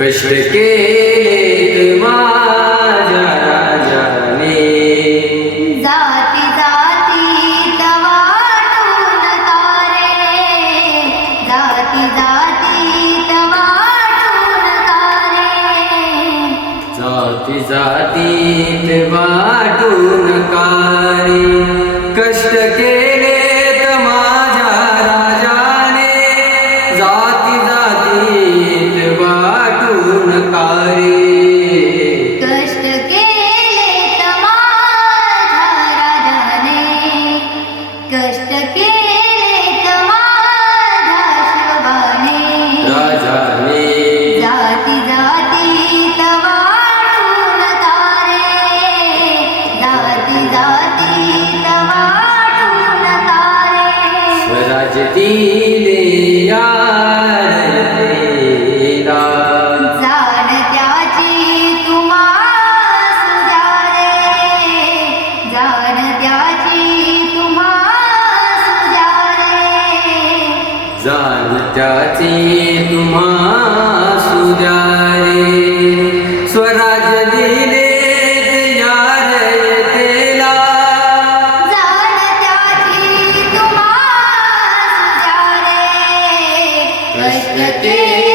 कष्ट केलेत माझ्या राजाने, जाती जातीत वाटून तारे, जाती जातीत वाटून तारे, जाती जातीत वाटून कारे. कष्ट केलेत माझ्या राजाने, जाती जातीत वाटून कारे. कष्ट केलेत माझ्या राजाने, कष्ट केलेत माझ्या शिवाने, राजाने जाती जातीत वाटून तारे, जाती जातीत वाटून तारे. स्वराज दिले यार तेरा, जाण त्याची तुम्हा सुजारे, जाण त्याची तुम्हा सुजारे, जाण त्याची तुम्हा सुजारे. स्वराज दिले यार तेला, जाण त्याची तुम्हा सुजारे. कष्ट केले